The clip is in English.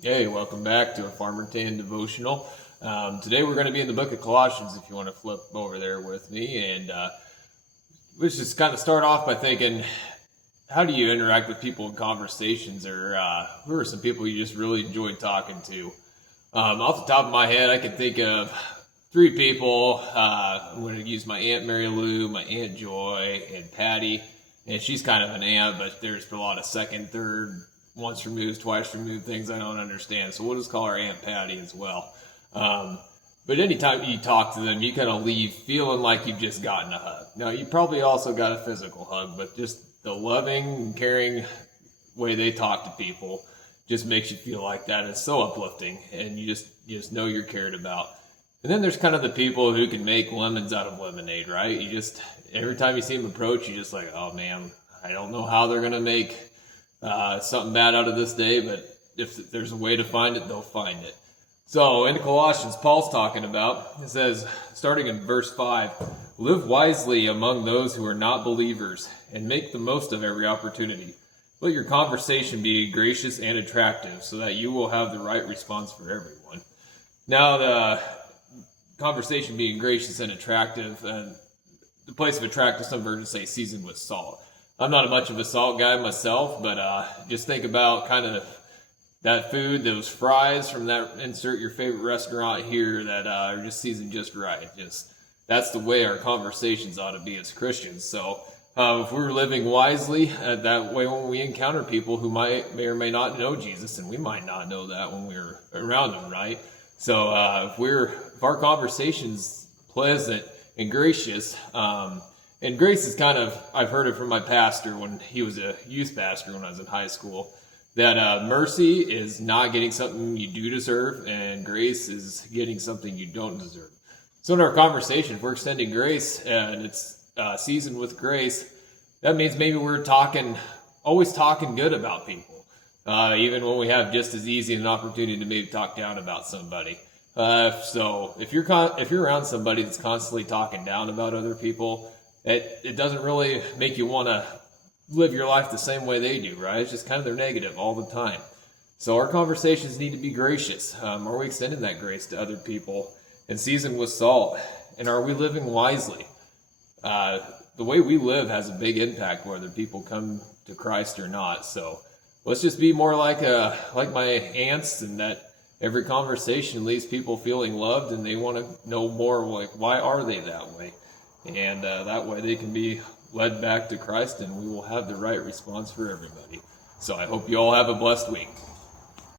Hey, welcome back to a Farmer Tan devotional. Today we're going to be in the book of Colossians if you want to flip over there with me. And let's just kind of start off by thinking, how do you interact with people in conversations, or who are some people you just really enjoyed talking to? Off the top of my head, I can think of three people. I'm going to use my Aunt Mary Lou, my Aunt Joy, and Patty. And she's kind of an aunt, but there's a lot of second, third, once removed, twice removed things I don't understand. So we'll just call her Aunt Patty as well. But anytime you talk to them, you kind of leave feeling like you've just gotten a hug. Now, you probably also got a physical hug, but just the loving and caring way they talk to people just makes you feel like that. It's so uplifting, and you just know you're cared about. And then there's kind of the people who can make lemons out of lemonade, right? You just, every time you see them approach, you're just like, oh man, I don't know how they're going to make something bad out of this day, but if there's a way to find it, they'll find it. So in Colossians, Paul's talking about, it says, starting in verse 5, live wisely among those who are not believers and make the most of every opportunity. Let your conversation be gracious and attractive so that you will have the right response for everyone. Now, the conversation being gracious and attractive, the place of attractive, some versions say seasoned with salt. I'm not much of a salt guy myself, but just think about kind of that food, those fries from that, insert your favorite restaurant here, that are just seasoned just right. Just that's the way our conversations ought to be as Christians. So if we're living wisely, that way when we encounter people who may or may not know Jesus, and we might not know that when we're around them, right? So if our conversation's pleasant and gracious, and grace is kind of, I've heard it from my pastor when he was a youth pastor when I was in high school, that mercy is not getting something you do deserve, and grace is getting something you don't deserve. So in our conversation, if we're extending grace and it's seasoned with grace, that means maybe we're always talking good about people, even when we have just as easy an opportunity to maybe talk down about somebody. So if you're around somebody that's constantly talking down about other people, it doesn't really make you want to live your life the same way they do, right? It's just kind of they're negative all the time. So our conversations need to be gracious. Are we extending that grace to other people and seasoned with salt? And are we living wisely? The way we live has a big impact whether people come to Christ or not. So let's just be more like my aunts, and that every conversation leaves people feeling loved, and they want to know more, like, why are they that way? And that way they can be led back to Christ, and we will have the right response for everybody. So I hope you all have a blessed week.